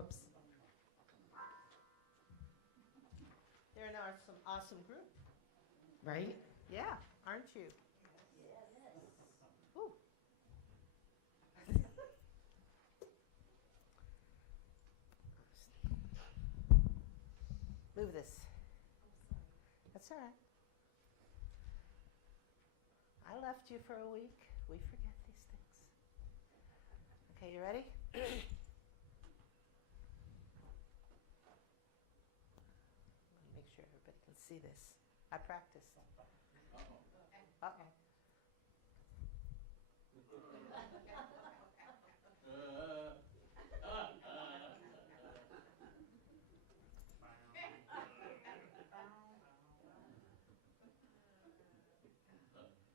Whoops. They're an awesome group. Right? Yeah, aren't you? Ooh. Move this. That's all right. I left you for a week. We forget these things. Okay, you ready? Let me make sure everybody can see this. I practiced. Uh-oh.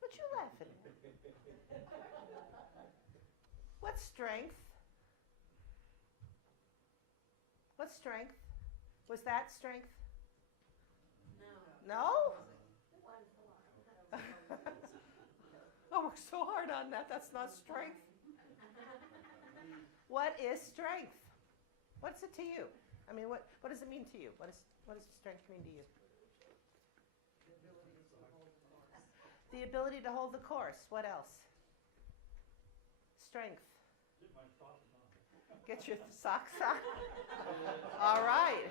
What you laughing at? What's strength? What's strength? Was that strength? No? I worked so hard on that. That's not strength. What is strength? What's it to you? I mean, what does it mean to you? What does strength mean to you? The ability to hold the course. What else? Strength. Get your socks on. All right.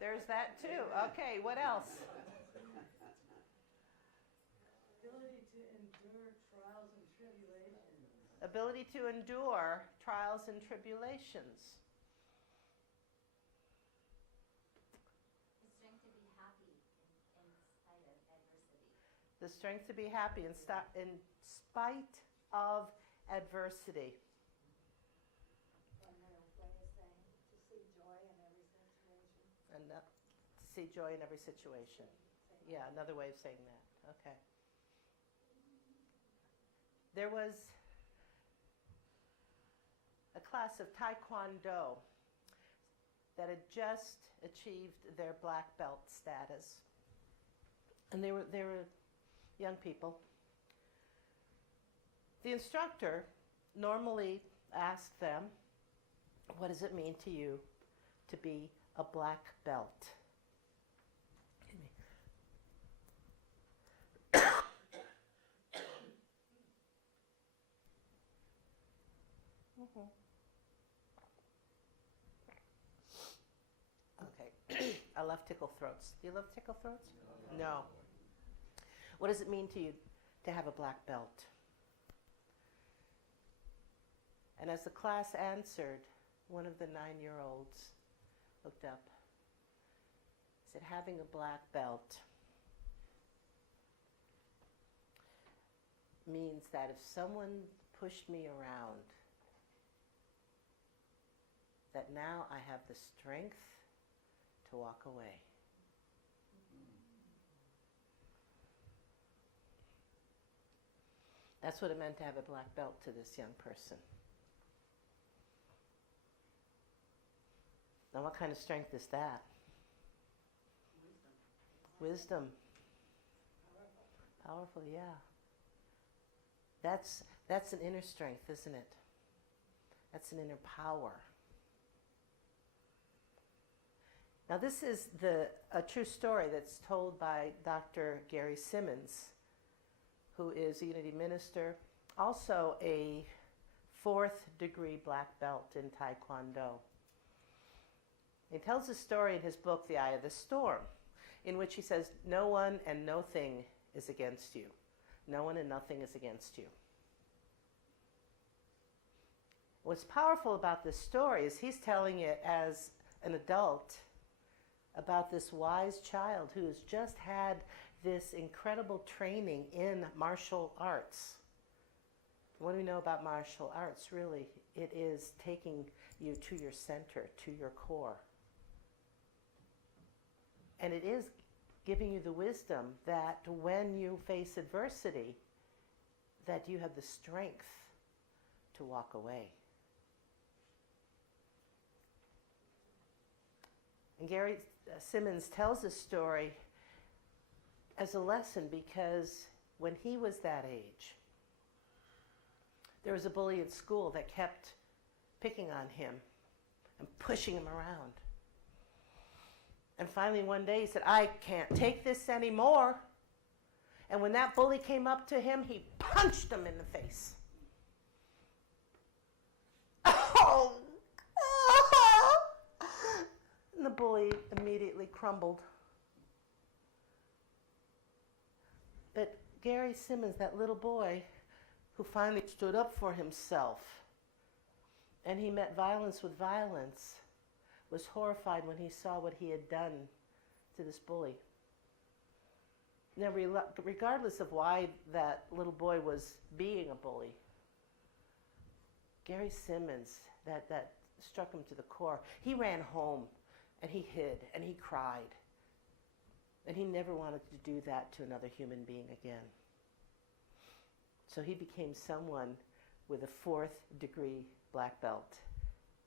There's that too. Okay, what else? Ability to endure trials and tribulations. Ability to endure trials and tribulations. The strength to be happy in spite of adversity. The strength to be happy in spite of adversity. Another way of saying to see joy in every situation. And to see joy in every situation. Yeah, another way of saying that. Okay. There was a class of Taekwondo that had just achieved their black belt status. And they were young people. The instructor normally asked them, what does it mean to you to be a black belt? Okay. I love tickle throats. Do you love tickle throats? No. What does it mean to you to have a black belt? And as the class answered, one of the 9-year-olds looked up, said, having a black belt means that if someone pushed me around, that now I have the strength to walk away. That's what it meant to have a black belt to this young person. Now, what kind of strength is that? Wisdom. Powerful, yeah. That's an inner strength, isn't it? That's an inner power. Now, this is a true story that's told by Dr. Gary Simmons, who is a Unity minister, also a 4th degree black belt in Taekwondo. He tells a story in his book, The Eye of the Storm, in which he says, no one and no thing is against you. No one and nothing is against you. What's powerful about this story is he's telling it as an adult about this wise child who has just had this incredible training in martial arts. What do we know about martial arts? Really, it is taking you to your center, to your core. And it is giving you the wisdom that when you face adversity, that you have the strength to walk away. And Gary Simmons tells this story as a lesson because when he was that age, there was a bully at school that kept picking on him and pushing him around. And finally one day he said, I can't take this anymore. And when that bully came up to him, he punched him in the face. Oh! And the bully immediately crumbled. But Gary Simmons, that little boy who finally stood up for himself, and he met violence with violence, was horrified when he saw what he had done to this bully. Now, regardless of why that little boy was being a bully, Gary Simmons, that struck him to the core. He ran home and he hid and he cried. And he never wanted to do that to another human being again. So he became someone with a 4th degree black belt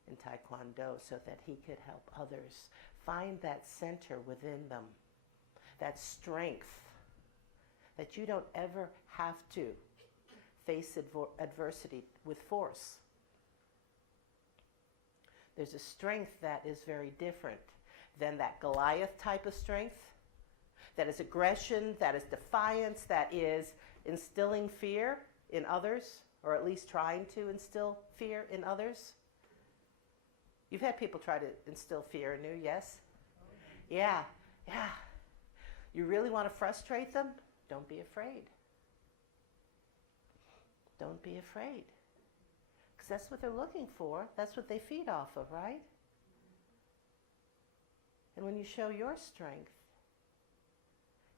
in Taekwondo so that he could help others find that center within them, that strength, that you don't ever have to face adversity with force. There's a strength that is very different than that Goliath type of strength, that is aggression, that is defiance, that is instilling fear in others, or at least trying to instill fear in others. You've had people try to instill fear in you, yes? Yeah. You really want to frustrate them? Don't be afraid. Don't be afraid. Because that's what they're looking for. That's what they feed off of, right? And when you show your strength,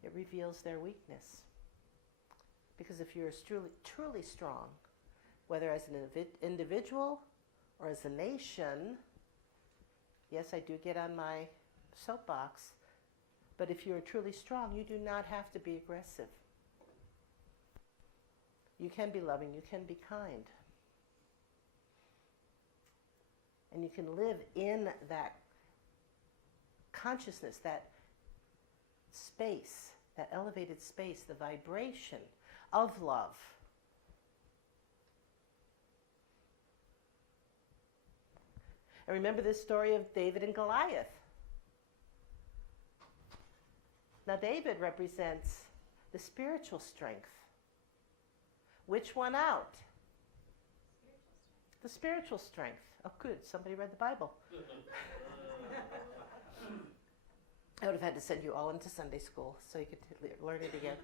it reveals their weakness. Because if you're truly strong, whether as an individual or as a nation, yes, I do get on my soapbox, but if you're truly strong, you do not have to be aggressive. You can be loving, you can be kind. And you can live in that consciousness, that space, that elevated space, the vibration of love. And remember this story of David and Goliath. Now David represents the spiritual strength. Which one out? The spiritual strength. Oh good, somebody read the Bible. I would have had to send you all into Sunday school so you could learn it again.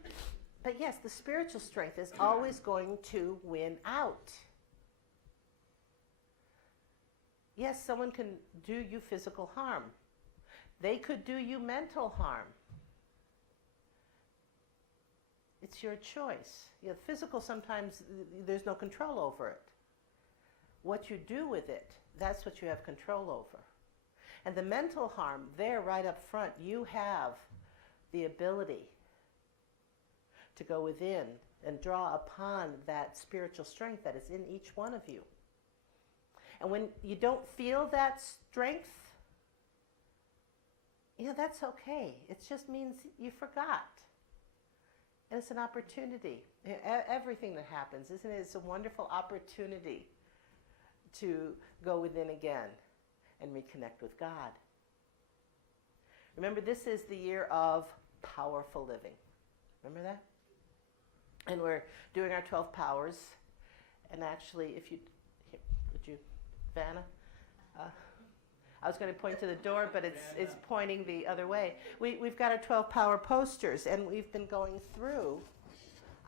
But yes, the spiritual strength is always going to win out. Yes, someone can do you physical harm. They could do you mental harm. It's your choice. You know, physical, sometimes there's no control over it. What you do with it, that's what you have control over. And the mental harm, there right up front, you have the ability to go within and draw upon that spiritual strength that is in each one of you. And when you don't feel that strength, you know, that's okay. It just means you forgot. And it's an opportunity. Everything that happens, isn't it? It's a wonderful opportunity to go within again and reconnect with God. Remember, this is the year of powerful living. Remember that? And we're doing our 12 powers. And actually, if you, here, would you, Vanna? I was going to point to the door, but it's pointing the other way. We've got our 12 power posters, and we've been going through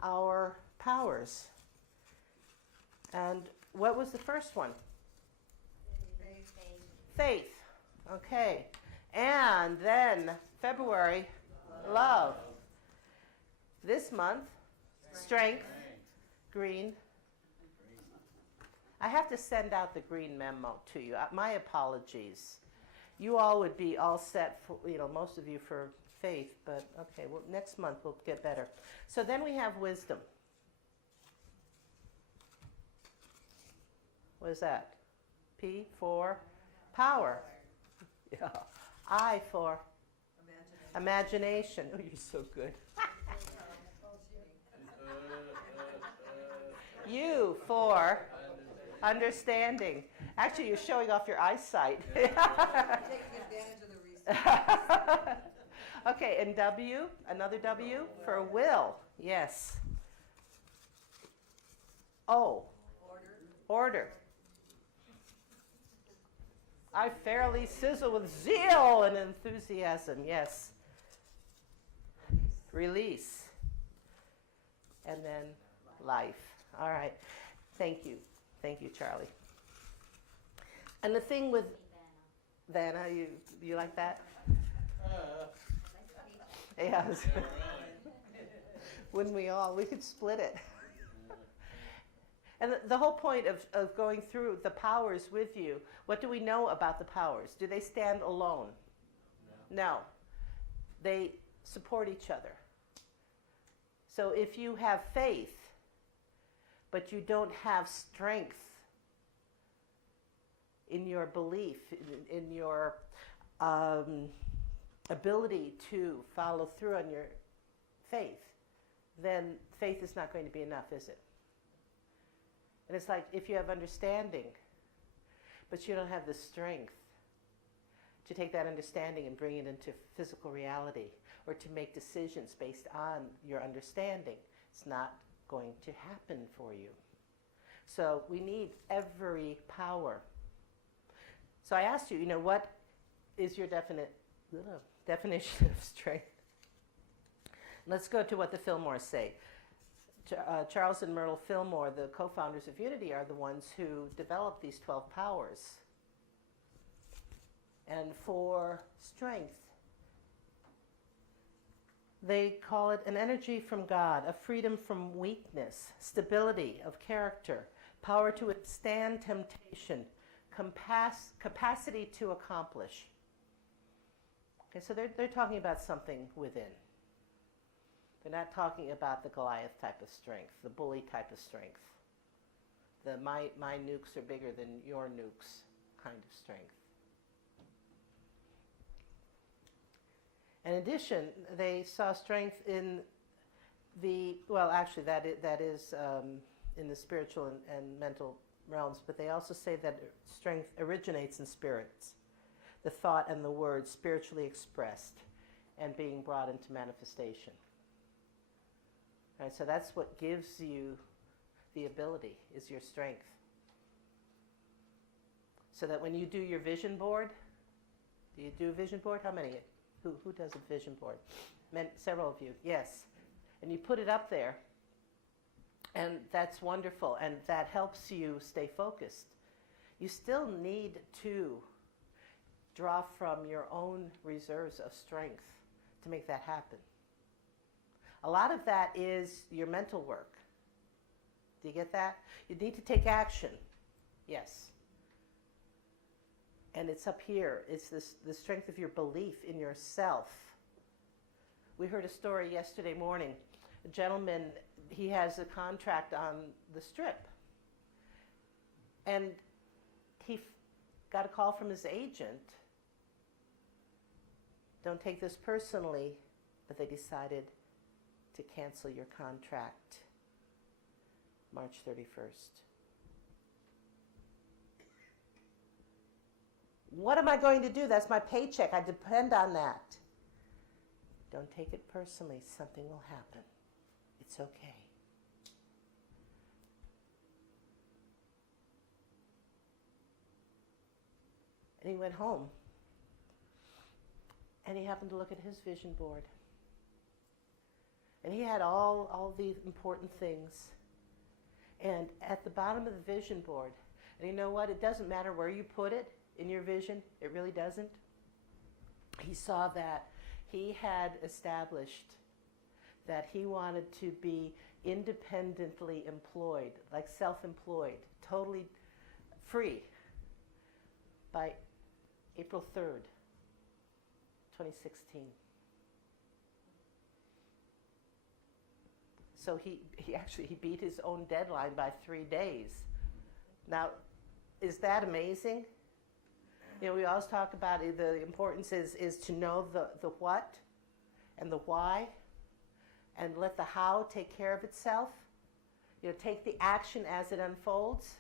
our powers. And what was the first one? Faith. Okay. And then February, love. This month, strength. Green. I have to send out the green memo to you. My apologies. You all would be all set for, most of you for faith, but okay, well, next month we'll get better. So then we have wisdom. What is that? P for power. Yeah. I for imagination. Oh, you're so good. U for Understanding. Actually, you're showing off your eyesight. Taking advantage of the resources. Okay, and W, another W for will. Yes. O, Order. order. I fairly sizzle with zeal and enthusiasm. Yes. Release. And then life. All right. Thank you. Thank you, Charlie. And the thing with Vanna, you like that? Yeah. Wouldn't we could split it. And the whole point of going through the powers with you, what do we know about the powers? Do they stand alone? No. They support each other. So if you have faith, but you don't have strength in your belief, in your ability to follow through on your faith, then faith is not going to be enough, is it? And it's like if you have understanding, but you don't have the strength to take that understanding and bring it into physical reality, or to make decisions based on your understanding, it's not going to happen for you. So we need every power. So I asked you, what is your definition of strength? Let's go to what the Fillmores say. Charles and Myrtle Fillmore, the co-founders of Unity, are the ones who developed these 12 powers. And for strength, they call it an energy from God, a freedom from weakness, stability of character, power to withstand temptation, capacity to accomplish. Okay, so they're talking about something within. They're not talking about the Goliath type of strength, the bully type of strength, the my nukes are bigger than your nukes kind of strength. In addition, they saw strength in that is in the spiritual and mental realms, but they also say that strength originates in spirits, the thought and the word spiritually expressed and being brought into manifestation. Right, so that's what gives you the ability, is your strength. So that when you do your vision board, do you do a vision board? How many? Who does a vision board? Several of you, yes. And you put it up there, and that's wonderful, and that helps you stay focused. You still need to draw from your own reserves of strength to make that happen. A lot of that is your mental work. Do you get that? You need to take action. Yes. And it's up here. It's the strength of your belief in yourself. We heard a story yesterday morning. A gentleman, he has a contract on the Strip. And he got a call from his agent. Don't take this personally, but they decided to cancel your contract March 31st. What am I going to do? That's my paycheck. I depend on that. Don't take it personally. Something will happen. It's okay. And he went home. And he happened to look at his vision board. And he had all the important things. And at the bottom of the vision board, and you know what? It doesn't matter where you put it in your vision. It really doesn't. He saw that he had established that he wanted to be independently employed, like self-employed, totally free by April 3rd, 2016. So he beat his own deadline by 3 days. Now, is that amazing? We always talk about the importance is to know the what and the why, and let the how take care of itself. Take the action as it unfolds.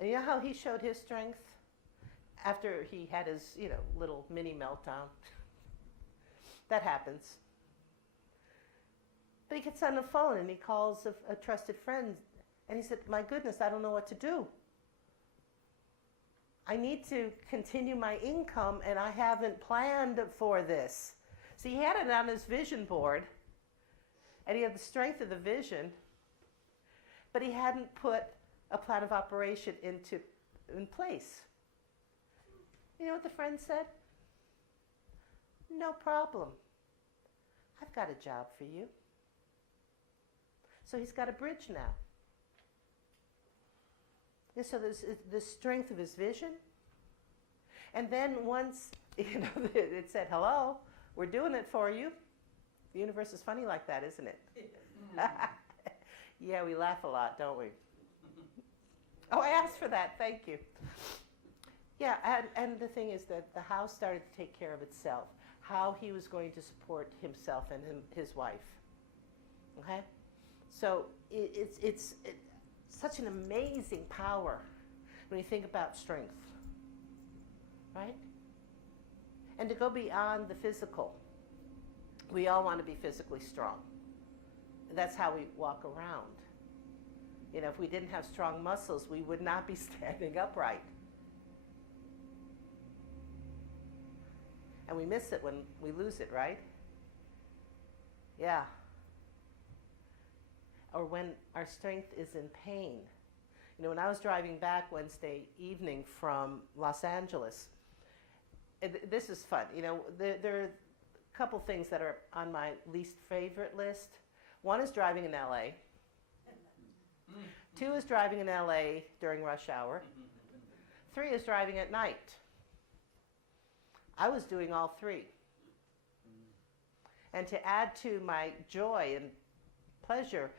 And you know how he showed his strength? After he had his, little mini meltdown. That happens. But he gets on the phone and he calls a trusted friend and he said, my goodness, I don't know what to do. I need to continue my income and I haven't planned for this. See, he had it on his vision board and he had the strength of the vision, but he hadn't put a plan of operation in place. You know what the friend said? No problem. I've got a job for you. So he's got a bridge now. And so there's the strength of his vision. And then once, it said, hello, we're doing it for you. The universe is funny like that, isn't it? Yeah, we laugh a lot, don't we? Oh, I asked for that. Thank you. Yeah, and the thing is that the house started to take care of itself. How he was going to support himself and his wife. Okay? So it's such an amazing power when you think about strength. Right? And to go beyond the physical. We all want to be physically strong. That's how we walk around. If we didn't have strong muscles, we would not be standing upright. And we miss it when we lose it, right? Yeah. Or when our strength is in pain. When I was driving back Wednesday evening from Los Angeles, this is fun. There are a couple things that are on my least favorite list. One is driving in LA. 2 is driving in LA during rush hour. 3 is driving at night. I was doing all 3. And to add to my joy and pleasure,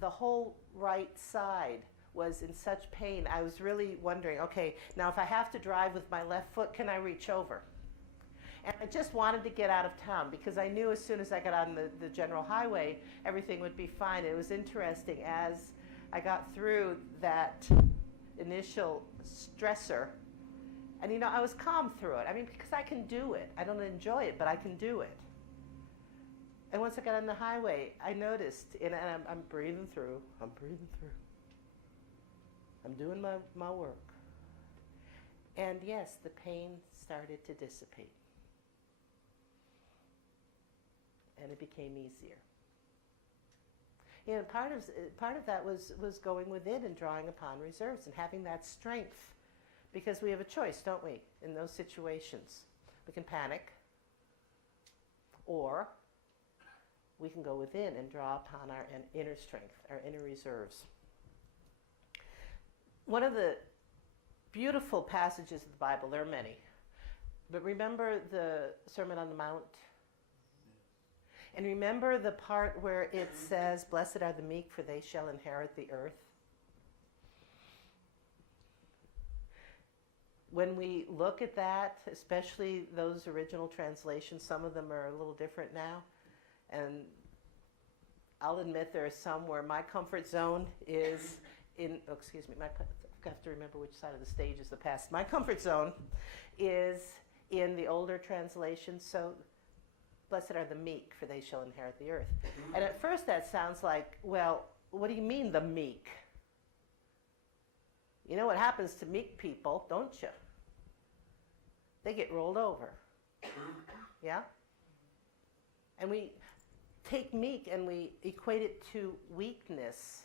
the whole right side was in such pain. I was really wondering, okay, now if I have to drive with my left foot, can I reach over? And I just wanted to get out of town because I knew as soon as I got on the general highway, everything would be fine. It was interesting as I got through that initial stressor. And I was calm through it. Because I can do it. I don't enjoy it, but I can do it. And once I got on the highway, I noticed, and I'm breathing through. I'm breathing through. I'm doing my work. And yes, the pain started to dissipate. And it became easier. Part of that was going within and drawing upon reserves and having that strength. Because we have a choice, don't we, in those situations. We can panic, or we can go within and draw upon our inner strength, our inner reserves. One of the beautiful passages of the Bible, there are many, but remember the Sermon on the Mount? And remember the part where it says, blessed are the meek, for they shall inherit the earth? When we look at that, especially those original translations, some of them are a little different now. And I'll admit there are some where my comfort zone is I have to remember which side of the stage is the past. My comfort zone is in the older translations. So, blessed are the meek, for they shall inherit the earth. And at first that sounds like, well, what do you mean the meek? You know what happens to meek people, don't you? They get rolled over. Yeah? And we take meek and we equate it to weakness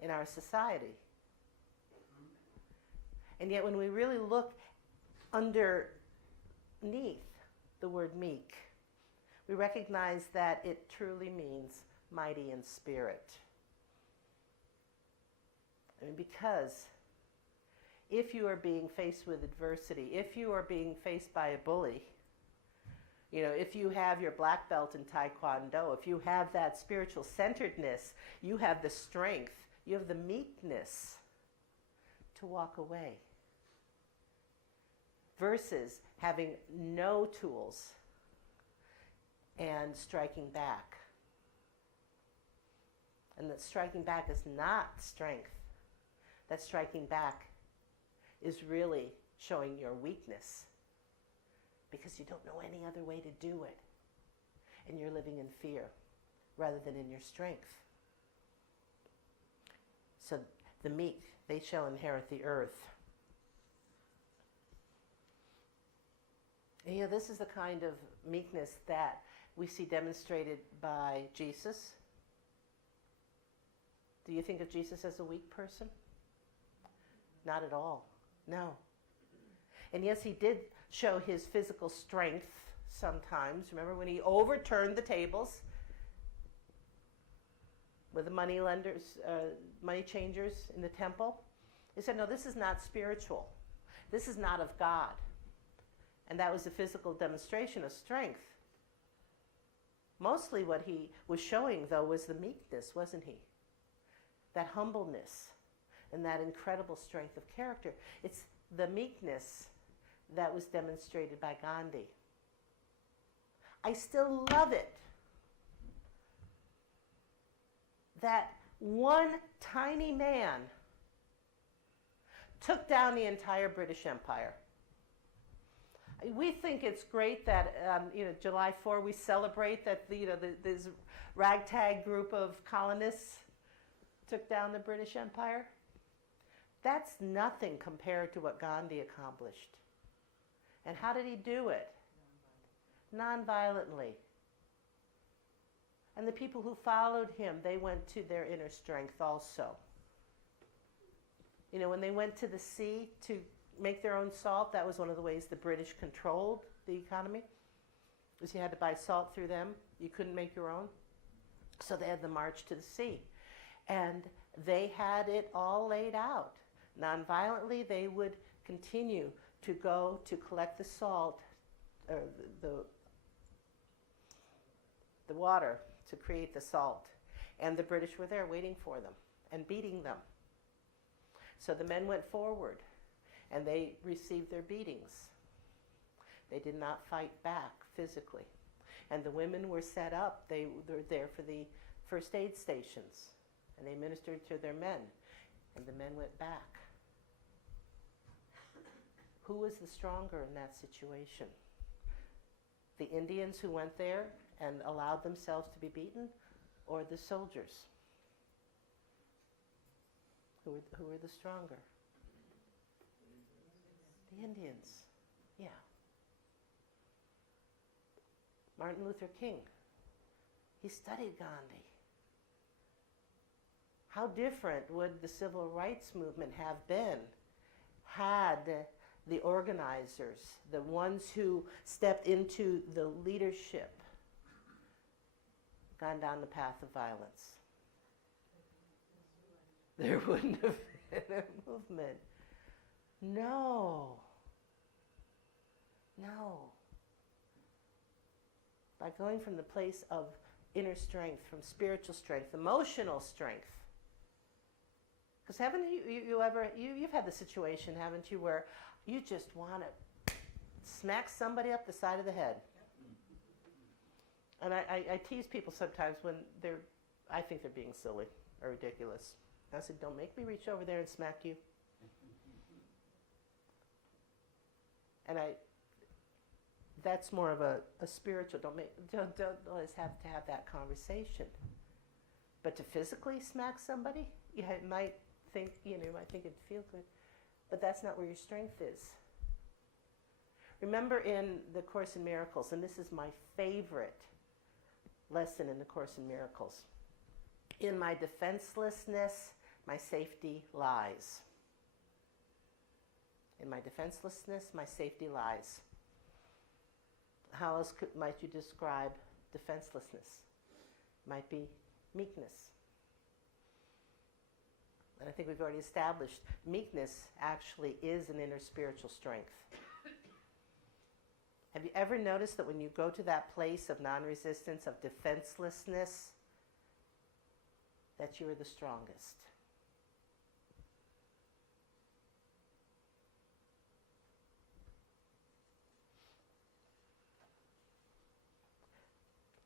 in our society. And yet when we really look underneath the word meek, we recognize that it truly means mighty in spirit. Because if you are being faced with adversity, if you are being faced by a bully, if you have your black belt in Taekwondo, if you have that spiritual centeredness, you have the strength, you have the meekness to walk away. Versus having no tools and striking back. And that striking back is not strength. That striking back is really showing your weakness because you don't know any other way to do it. And you're living in fear rather than in your strength. So the meek, they shall inherit the earth. And this is the kind of meekness that we see demonstrated by Jesus. Do you think of Jesus as a weak person? Not at all. No. And yes, he did show his physical strength sometimes. Remember when he overturned the tables with the money changers in the temple? He said, no, this is not spiritual. This is not of God. And that was a physical demonstration of strength. Mostly what he was showing, though, was the meekness, wasn't he? That humbleness and that incredible strength of character. It's the meekness that was demonstrated by Gandhi. I still love it that one tiny man took down the entire British Empire. We think it's great that July 4 we celebrate that this ragtag group of colonists took down the British Empire. That's nothing compared to what Gandhi accomplished. And how did he do it? Non-violently. And the people who followed him, they went to their inner strength also. When they went to the sea to make their own salt, that was one of the ways the British controlled the economy, was you had to buy salt through them. You couldn't make your own. So they had the march to the sea. And they had it all laid out. Non-violently, they would continue to go to collect the salt, or the water to create the salt. And the British were there waiting for them and beating them. So the men went forward and they received their beatings. They did not fight back physically. And the women were set up. They were there for the first aid stations. And they ministered to their men. And the men went back. Who was the stronger in that situation? The Indians who went there and allowed themselves to be beaten, or the soldiers? Who were the stronger? The Indians. Yeah. Martin Luther King. He studied Gandhi. How different would the civil rights movement have been had the organizers, the ones who stepped into the leadership, gone down the path of violence? There wouldn't have been a movement. No. By going from the place of inner strength, from spiritual strength, emotional strength. Because haven't you've had the situation, haven't you, where you just want to smack somebody up the side of the head. And I tease people sometimes when I think they're being silly or ridiculous. I said, don't make me reach over there and smack you. And that's more of a spiritual, don't always have to have that conversation. But to physically smack somebody, you might think, I think it'd feel good. But that's not where your strength is. Remember in the Course in Miracles, and this is my favorite lesson in the Course in Miracles, in my defenselessness, my safety lies. In my defenselessness, my safety lies. How else might you describe defenselessness? Might be meekness. And I think we've already established meekness actually is an inner spiritual strength. Have you ever noticed that when you go to that place of non-resistance, of defenselessness, that you are the strongest?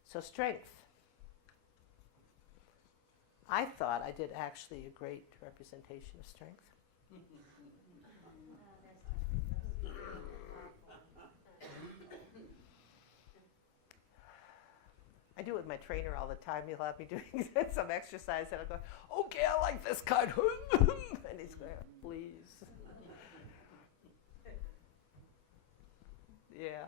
So strength. I thought I did actually a great representation of strength. do it with my trainer all the time. He'll have me doing some exercise, and I'll go, okay, I like this kind. And he's going, please. Yeah.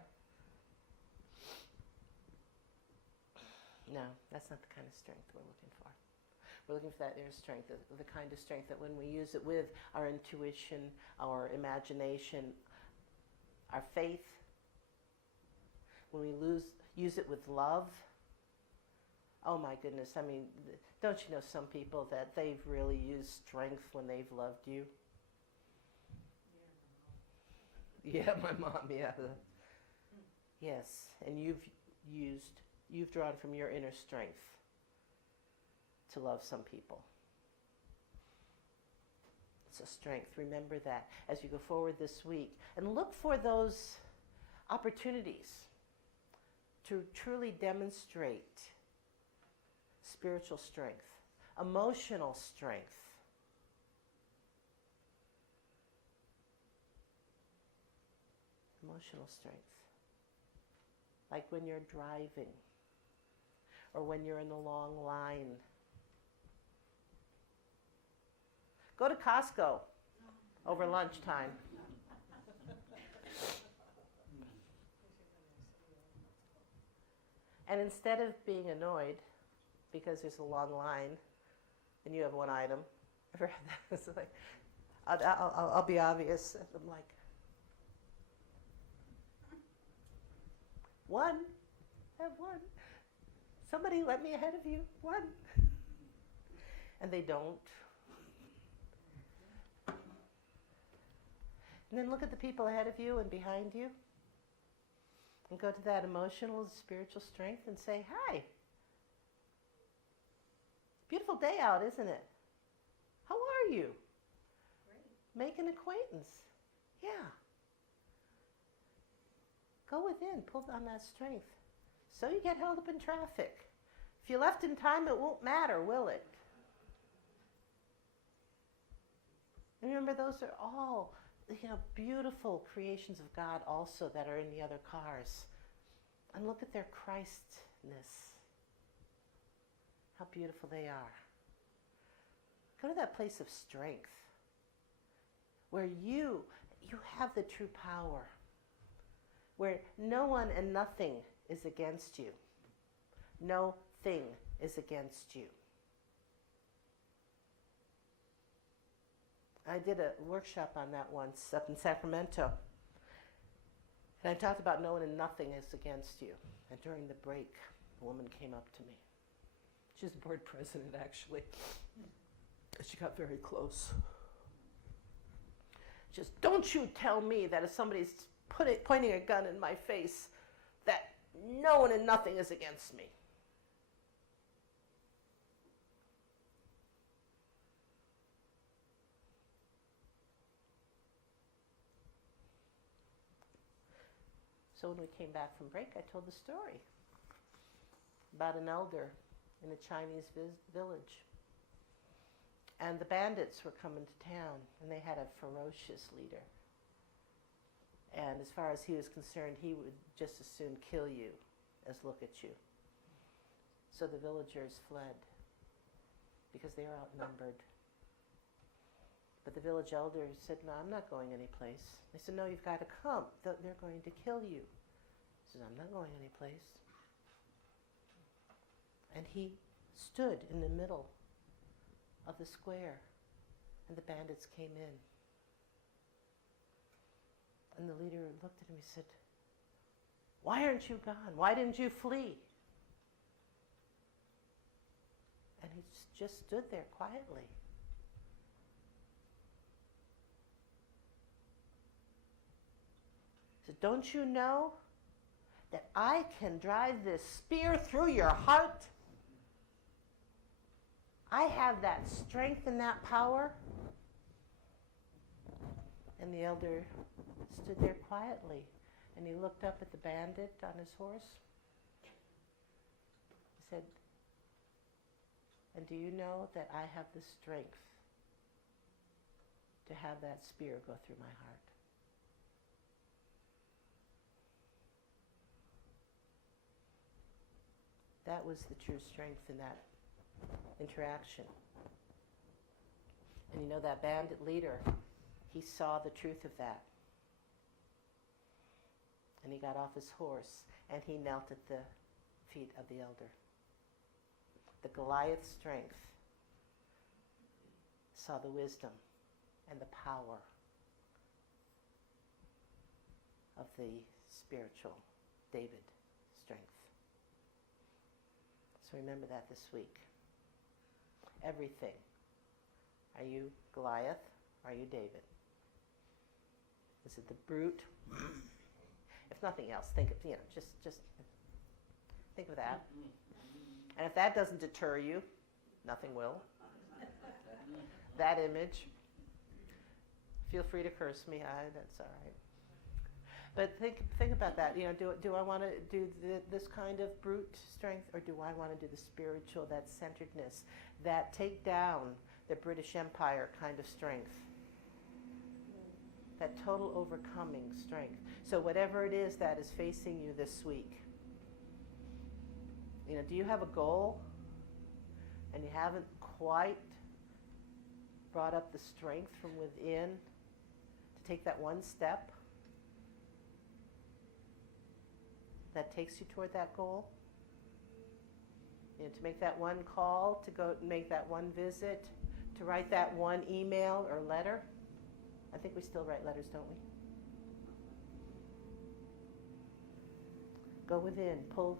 No, that's not the kind of strength we're looking for. We're looking for that inner strength, the kind of strength that when we use it with our intuition, our imagination, our faith, when we use it with love, oh my goodness, I mean, don't you know some people that they've really used strength when they've loved you? Yeah, my mom, yeah. Yes, and you've drawn from your inner strength to love some people. It's a strength. Remember that as you go forward this week. And look for those opportunities to truly demonstrate spiritual strength, emotional strength. Emotional strength. Like when you're driving or when you're in a long line. Go to Costco over lunchtime. And instead of being annoyed because there's a long line and you have one item, ever had that? It's like, I'll be obvious. I'm like, one, I have one. Somebody let me ahead of you, one. And they don't. And then look at the people ahead of you and behind you and go to that emotional, spiritual strength and say, hi. Beautiful day out, isn't it? How are you? Great. Make an acquaintance. Yeah. Go within, pull on that strength. So you get held up in traffic. If you left in time, it won't matter, will it? And remember, those are all, beautiful creations of God also that are in the other cars. And look at their Christness. How beautiful they are. Go to that place of strength where you have the true power, where no one and nothing is against you. No thing is against you. I did a workshop on that once up in Sacramento. And I talked about no one and nothing is against you. And during the break, a woman came up to me. She's the board president, actually. She got very close. She says, don't you tell me that if somebody's pointing a gun in my face, that no one and nothing is against me. So when we came back from break, I told the story about an elder in a Chinese village. And the bandits were coming to town, and they had a ferocious leader. And as far as he was concerned, he would just as soon kill you as look at you. So the villagers fled because they were outnumbered. But the village elder said, no, I'm not going anyplace. They said, no, you've got to come. They're going to kill you. He said, I'm not going anyplace. And he stood in the middle of the square, and the bandits came in. And the leader looked at him, he said, why aren't you gone? Why didn't you flee? And he just stood there quietly. He said, don't you know that I can drive this spear through your heart? I have that strength and that power. And the elder stood there quietly, and he looked up at the bandit on his horse. He said, and do you know that I have the strength to have that spear go through my heart? That was the true strength in that interaction. And you know, that bandit leader, he saw the truth of that. And he got off his horse and he knelt at the feet of the elder. The Goliath strength saw the wisdom and the power of the spiritual David strength. So remember that this week. Everything. Are you Goliath? Are you David? Is it the brute? If nothing else, think of, just think of that. And if that doesn't deter you, nothing will. That image. Feel free to curse me. That's all right. But think about that. Do I want to do this kind of brute strength, or do I want to do the spiritual, that centeredness, that take down the British Empire kind of strength, that total overcoming strength? So whatever it is that is facing you this week, do you have a goal, and you haven't quite brought up the strength from within to take that one step that takes you toward that goal? To make that one call, to go make that one visit, to write that one email or letter. I think we still write letters, don't we? Go within, pull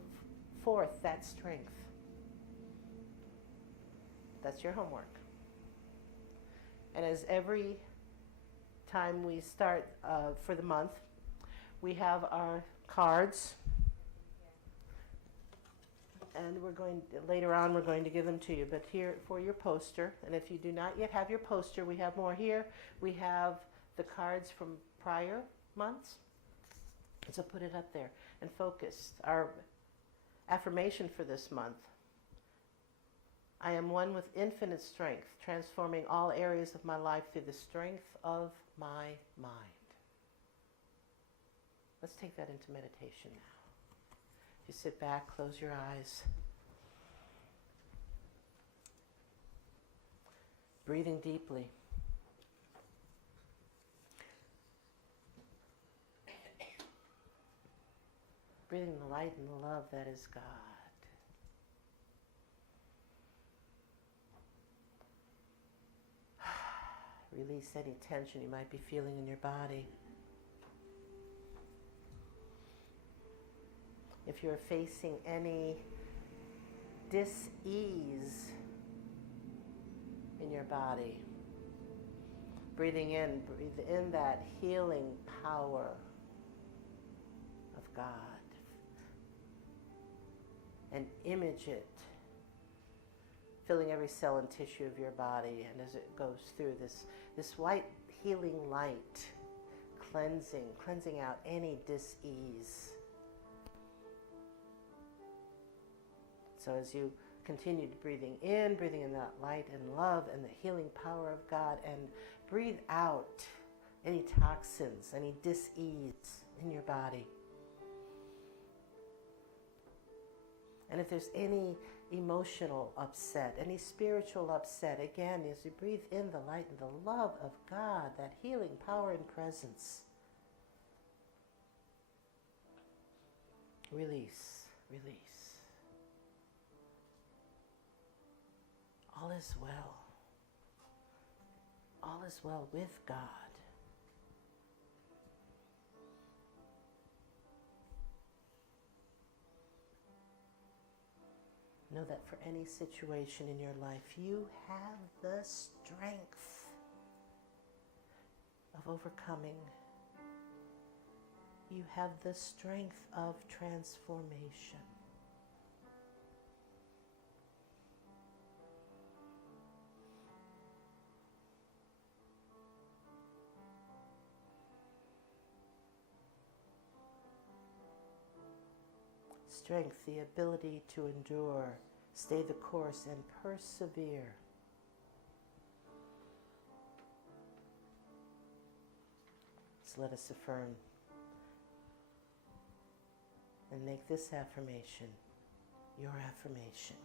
forth that strength. That's your homework. And as every time we start for the month, we have our cards. And later on we're going to give them to you. But here for your poster, and if you do not yet have your poster, we have more here. We have the cards from prior months. So put it up there and focus. Our affirmation for this month: I am one with infinite strength, transforming all areas of my life through the strength of my mind. Let's take that into meditation now. You sit back, close your eyes. Breathing deeply. Breathing the light and the love that is God. Release any tension you might be feeling in your body. If you're facing any dis-ease in your body, breathe in that healing power of God, and image it, filling every cell and tissue of your body, and as it goes through this white healing light, cleansing out any dis-ease. So as you continue breathing in that light and love and the healing power of God, and breathe out any toxins, any dis-ease in your body. And if there's any emotional upset, any spiritual upset, again, as you breathe in the light and the love of God, that healing power and presence, release. All is well. All is well with God. Know that for any situation in your life, you have the strength of overcoming. You have the strength of transformation. Strength, the ability to endure, stay the course, and persevere. So let us affirm and make this affirmation. your affirmation.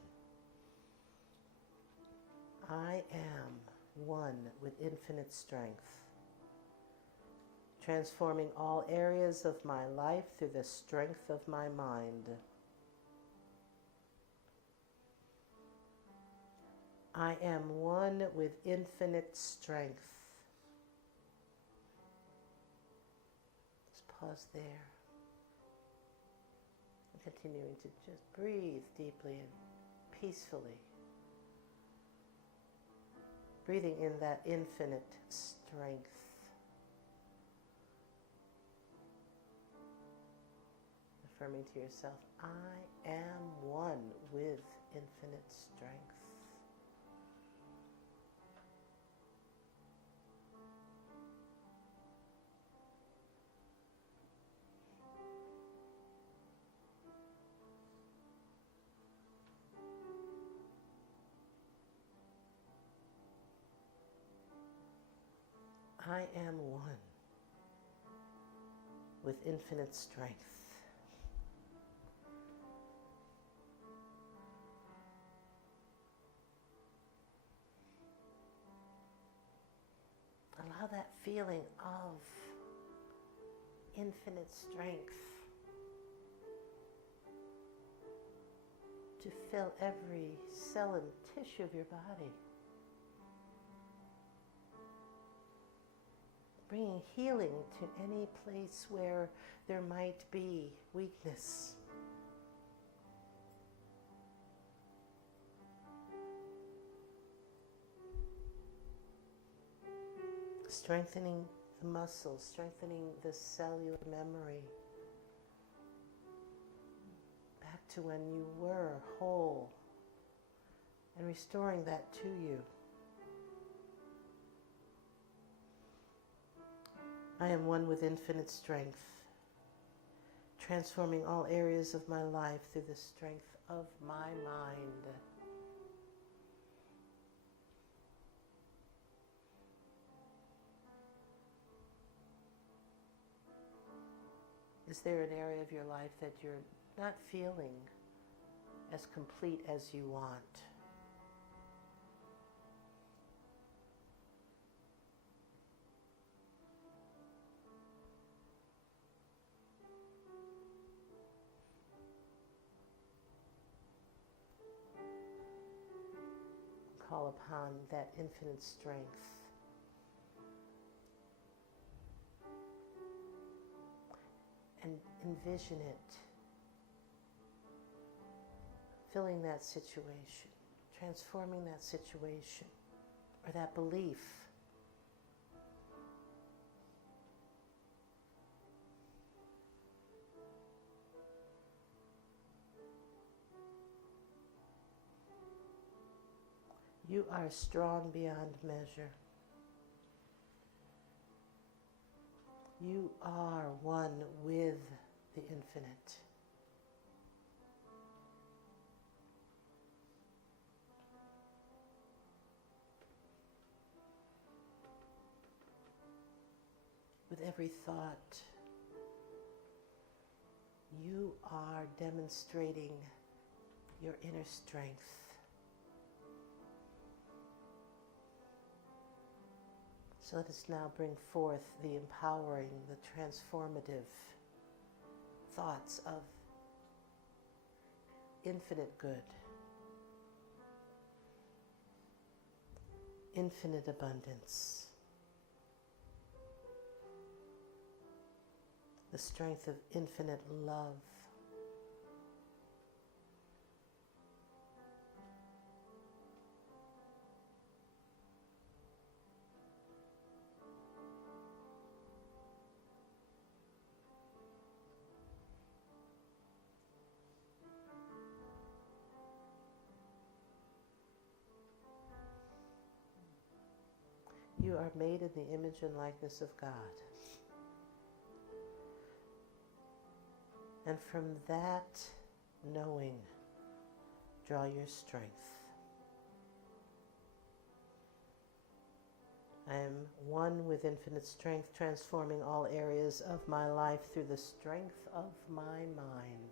I am one with infinite strength, transforming all areas of my life through the strength of my mind. I am one with infinite strength. Just pause there. And continuing to just breathe deeply and peacefully. Breathing in that infinite strength. Affirming to yourself, I am one with infinite strength. I am one with infinite strength. Allow that feeling of infinite strength to fill every cell and tissue of your body. Bringing healing to any place where there might be weakness. Strengthening the muscles, strengthening the cellular memory. Back to when you were whole and restoring that to you. I am one with infinite strength, transforming all areas of my life through the strength of my mind. Is there an area of your life that you're not feeling as complete as you want? Call upon that infinite strength. And envision it, filling that situation, transforming that situation, or that belief. You are strong beyond measure. You are one with the infinite. With every thought, you are demonstrating your inner strength. So let us now bring forth the empowering, the transformative thoughts of infinite good, infinite abundance, the strength of infinite love, you are made in the image and likeness of God. And from that knowing, draw your strength. I am one with infinite strength, transforming all areas of my life through the strength of my mind.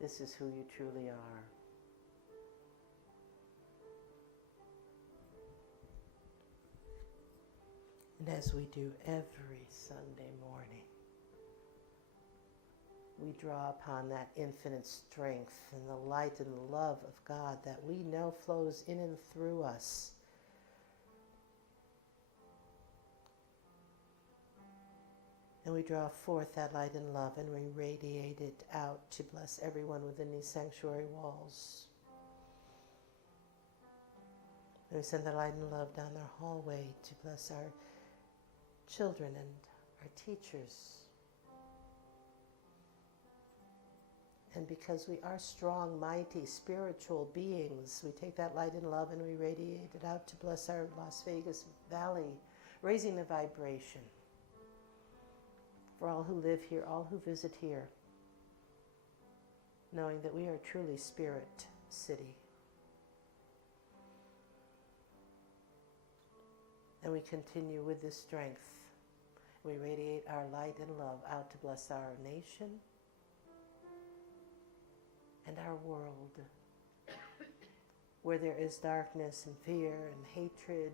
This is who you truly are. And as we do every Sunday morning, we draw upon that infinite strength and the light and the love of God that we know flows in and through us. And we draw forth that light and love and we radiate it out to bless everyone within these sanctuary walls. And we send the light and love down their hallway to bless our children and our teachers. And because we are strong, mighty, spiritual beings, we take that light and love and we radiate it out to bless our Las Vegas Valley, raising the vibration for all who live here, all who visit here, knowing that we are truly Spirit City. And we continue with this strength. We radiate our light and love out to bless our nation and our world, where there is darkness and fear and hatred,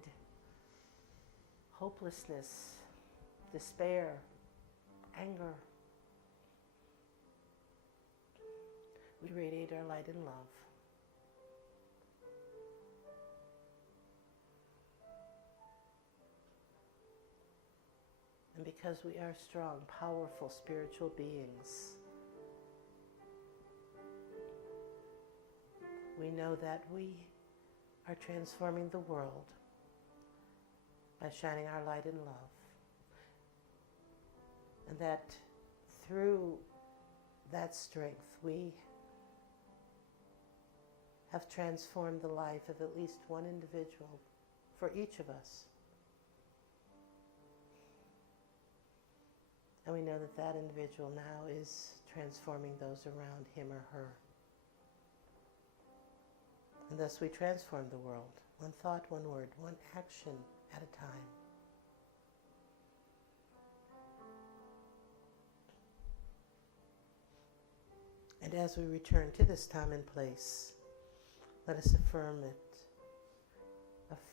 hopelessness, despair, anger. We radiate our light and love. And because we are strong, powerful, spiritual beings, we know that we are transforming the world by shining our light and love. And that through that strength, we have transformed the life of at least one individual for each of us. And we know that that individual now is transforming those around him or her. And thus we transform the world, one thought, one word, one action at a time. And as we return to this time and place, let us affirm it